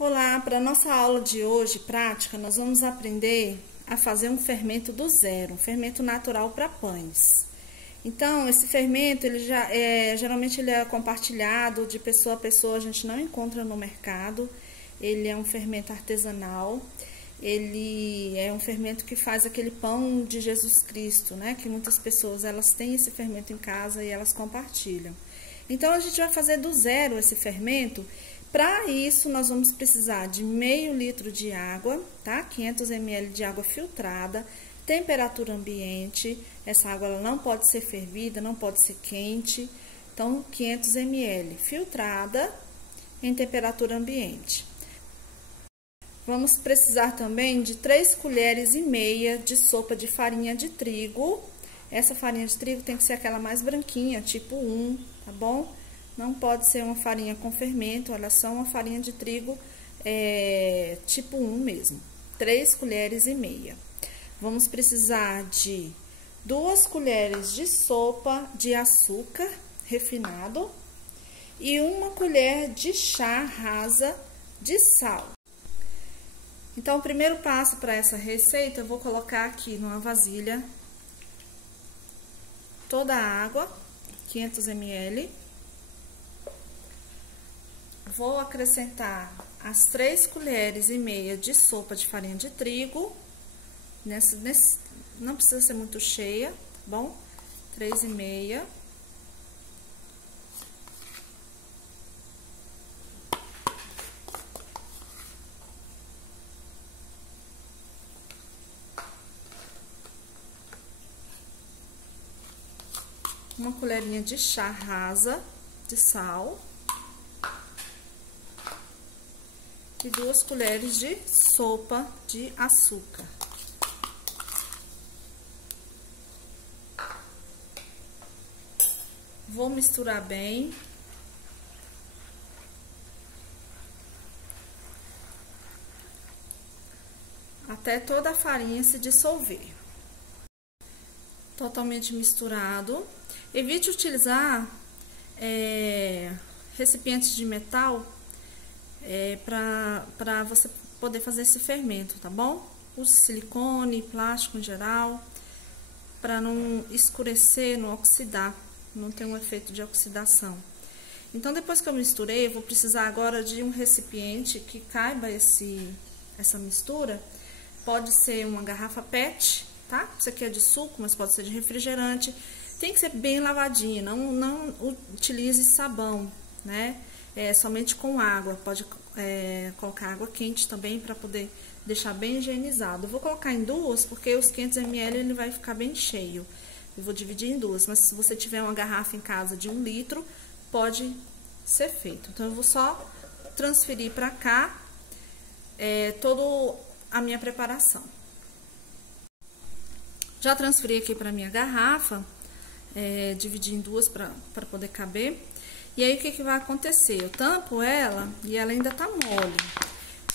Olá, para a nossa aula de hoje, prática, nós vamos aprender a fazer um fermento do zero, um fermento natural para pães. Então, esse fermento, geralmente ele é compartilhado de pessoa a pessoa, a gente não encontra no mercado. Ele é um fermento artesanal, ele é um fermento que faz aquele pão de Jesus Cristo, né? Que muitas pessoas, elas têm esse fermento em casa e elas compartilham. Então, a gente vai fazer do zero esse fermento. Para isso, nós vamos precisar de meio litro de água, tá? 500 ml de água filtrada, temperatura ambiente. Essa água ela não pode ser fervida, não pode ser quente. Então, 500 ml filtrada em temperatura ambiente. Vamos precisar também de 3 colheres e meia de sopa de farinha de trigo. Essa farinha de trigo tem que ser aquela mais branquinha, tipo 1, tá bom? Não pode ser uma farinha com fermento, olha só, uma farinha de trigo tipo 1 mesmo. 3 colheres e meia. Vamos precisar de 2 colheres de sopa de açúcar refinado e 1 colher de chá rasa de sal. Então, o primeiro passo para essa receita, eu vou colocar aqui numa vasilha toda a água, 500 ml. Vou acrescentar as 3 colheres e meia de sopa de farinha de trigo. Não precisa ser muito cheia, tá bom? 3 e meia. Uma colherinha de chá rasa de sal. E 2 colheres de sopa de açúcar. Vou misturar bem. Até toda a farinha se dissolver. Totalmente misturado. Evite utilizar recipientes de metal para você poder fazer esse fermento, tá bom? Use silicone, plástico em geral, para não escurecer, não oxidar, não ter um efeito de oxidação. Então, depois que eu misturei, eu vou precisar agora de um recipiente que caiba essa mistura. Pode ser uma garrafa PET, tá? Isso aqui é de suco, mas pode ser de refrigerante. Tem que ser bem lavadinha, não utilize sabão, né? Somente com água, pode colocar água quente também para poder deixar bem higienizado. Eu vou colocar em 2 porque os 500 ml ele vai ficar bem cheio. Eu vou dividir em 2, mas se você tiver uma garrafa em casa de 1 litro, pode ser feito. Então, eu vou só transferir para cá toda a minha preparação. Já transferi aqui para minha garrafa, dividi em 2 para poder caber. E aí, o que vai acontecer? Eu tampo ela e ela ainda tá mole.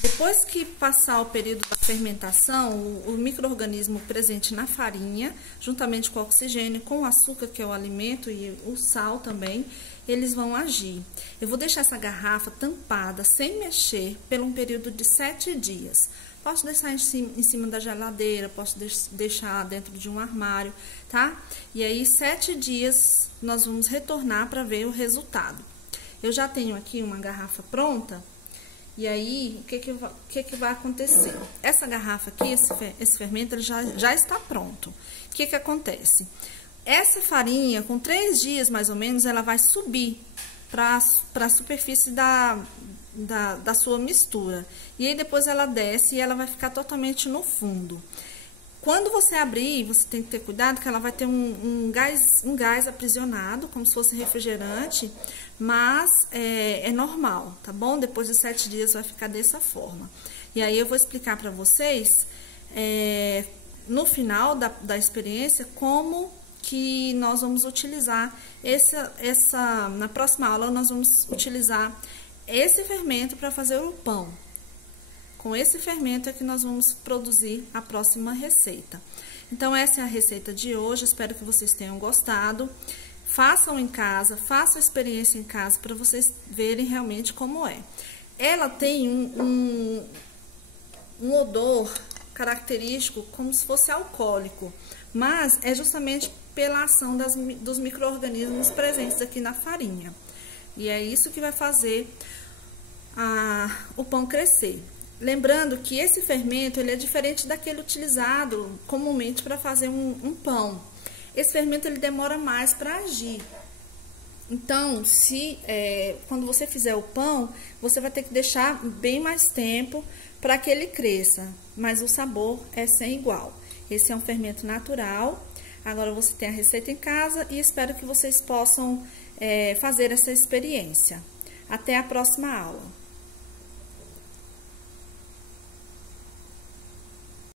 Depois que passar o período da fermentação, o micro-organismo presente na farinha, juntamente com o oxigênio, com o açúcar, que é o alimento, e o sal também, eles vão agir. Eu vou deixar essa garrafa tampada, sem mexer, por um período de 7 dias. Posso deixar em cima da geladeira, posso deixar dentro de um armário, tá? E aí, 7 dias, nós vamos retornar para ver o resultado. Eu já tenho aqui uma garrafa pronta, e aí, o que vai acontecer? Essa garrafa aqui, esse fermento, ele já está pronto. O que acontece? Essa farinha, com 3 dias mais ou menos, ela vai subir para a superfície da sua mistura. E aí depois ela desce e ela vai ficar totalmente no fundo. Quando você abrir, você tem que ter cuidado que ela vai ter um gás aprisionado, como se fosse refrigerante, mas é normal, tá bom? Depois de 7 dias vai ficar dessa forma. E aí eu vou explicar para vocês, no final da experiência, como que nós vamos utilizar na próxima aula nós vamos utilizar esse fermento para fazer o pão. Com esse fermento é que nós vamos produzir a próxima receita. Então, essa é a receita de hoje. Espero que vocês tenham gostado. Façam em casa, façam a experiência em casa para vocês verem realmente como é. ela tem um odor característico como se fosse alcoólico, mas é justamente pela ação dos micro-organismos presentes aqui na farinha. E é isso que vai fazer o pão crescer. Lembrando que esse fermento ele é diferente daquele utilizado comumente para fazer um pão. Esse fermento ele demora mais para agir. Então, quando você fizer o pão, você vai ter que deixar bem mais tempo para que ele cresça, mas o sabor é sem igual. Esse é um fermento natural. Agora você tem a receita em casa e espero que vocês possam fazer essa experiência. Até a próxima aula.